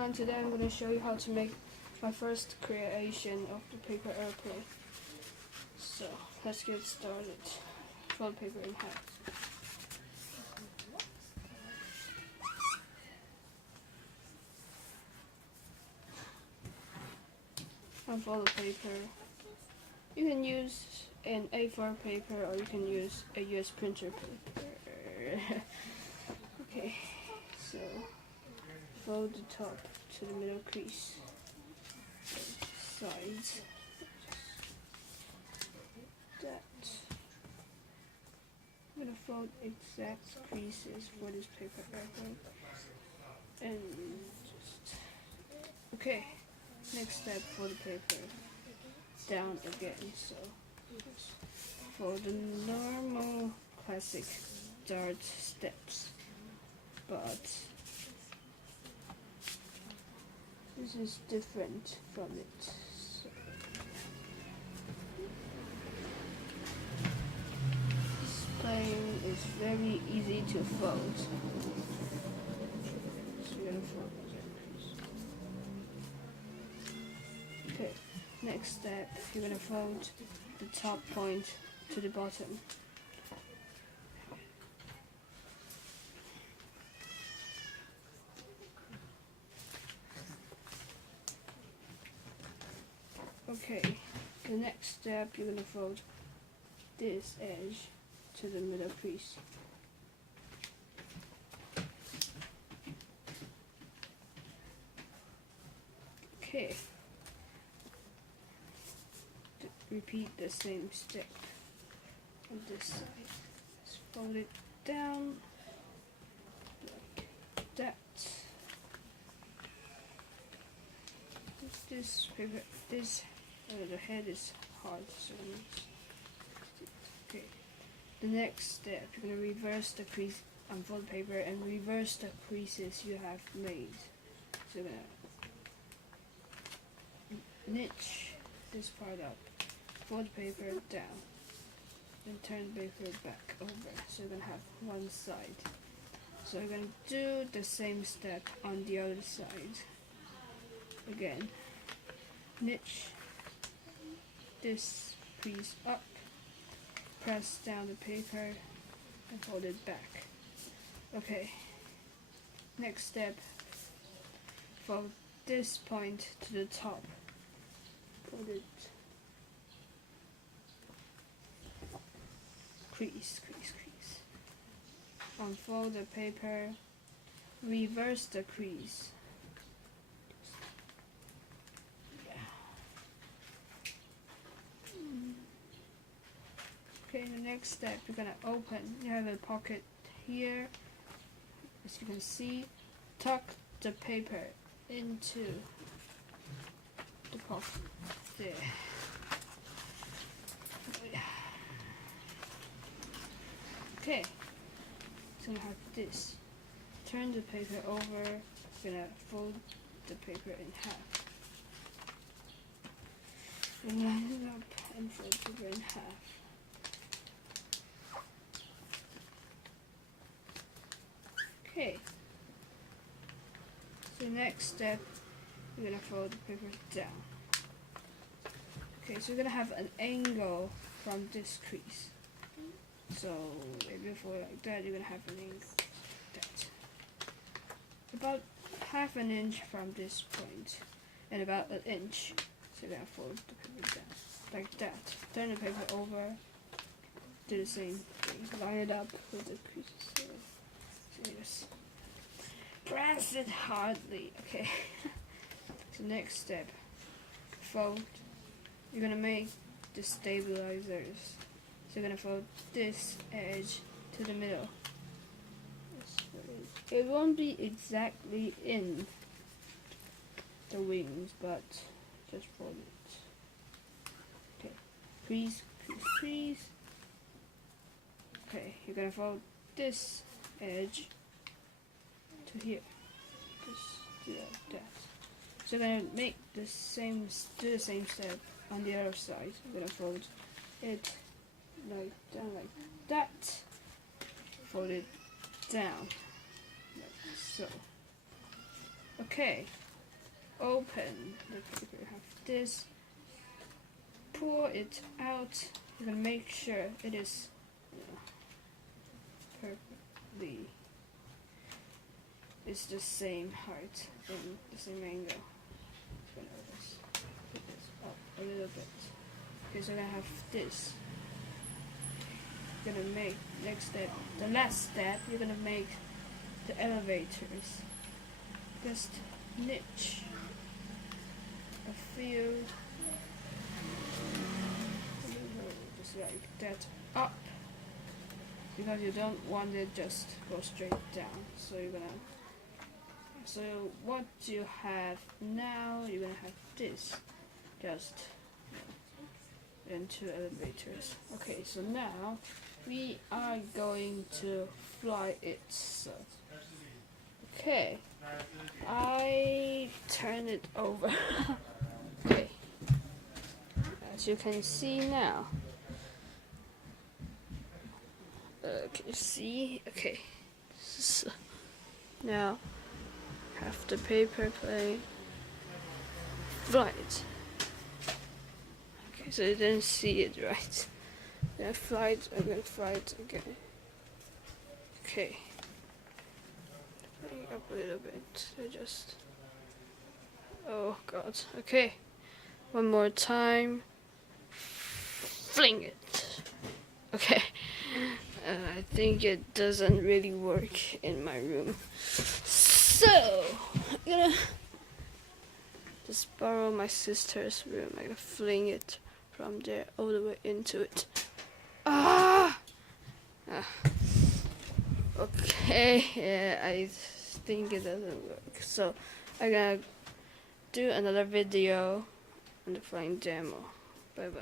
everyone, today I'm going to show you how to make my first creation of the paper airplane. So let's get started. Fold paper in half. Unfold the paper. You can use an A4 paper or you can use a US printer paper. Okay, so fold the top to the middle crease, sides, that. I'm going to fold exact creases for this paper airplane, and just, okay, next step, fold the paper down again, so just fold the normal classic dart steps, but this is different from it. So this plane is very easy to fold. So you're gonna fold that. Okay, next step, you're gonna fold the top point to the bottom. Okay, the next step, you're gonna fold this edge to the middle crease. Okay, repeat the same step on this side. Just fold it down like that. This paper, the head is hard, so okay. The next step, you're gonna reverse the crease, unfold the paper and reverse the creases you have made. So you're gonna niche this part up, fold the paper down, then turn the paper back over. So you're gonna have one side. So you're gonna do the same step on the other side. Again, niche this crease up, press down the paper and fold it back. Okay, next step, fold this point to the top, fold it, crease, unfold the paper, reverse the crease. Okay, the next step, you're gonna open. You have a pocket here, as you can see. Tuck the paper into the pocket there. Okay, so gonna have this. Turn the paper over. You're gonna fold the paper in half. And line it up and fold the paper in half. Okay, so next step, you're going to fold the paper down. Okay, so you're going to have an angle from this crease. So if you fold it like that, you're going to have an angle like that. About half an inch from this point, and about an inch. So you're going to fold the paper down, like that. Turn the paper over, do the same thing, line it up with the creases. Yes. Press it hardly. Okay. So next step, fold. You're gonna make the stabilizers. So you're gonna fold this edge to the middle. It won't be exactly in the wings, but just fold it. Okay. Crease. Okay, you're gonna fold this edge to here. Just do that. So we're gonna make do the same step on the other side. We're gonna fold it like down like that. Fold it down like so. Okay, open the paper, you have this, pull it out. You can make sure it is perfectly, it's the same height and the same angle. I'm gonna just put this up a little bit. Okay, so I have this. You're gonna make next step, the last step, you're gonna make the elevators. Just niche a few, just like that up, because you don't want it just go straight down. So you're gonna, so what you have now, you're gonna have this, just into elevators. Okay, so now we are going to fly it. So, okay, I turn it over. Okay, as you can see now. Can you see? Okay, so now have the paper plane flight. Okay, so you didn't see it right. Then flight again, flight again. Okay, bring it up a little bit. So just, oh god. Okay, one more time. Fling it. Okay. I think it doesn't really work in my room. So, I'm gonna just borrow my sister's room. I'm gonna fling it from there all the way into it. Okay, yeah, I think it doesn't work. So, I'm gonna do another video on the flying demo. Bye bye.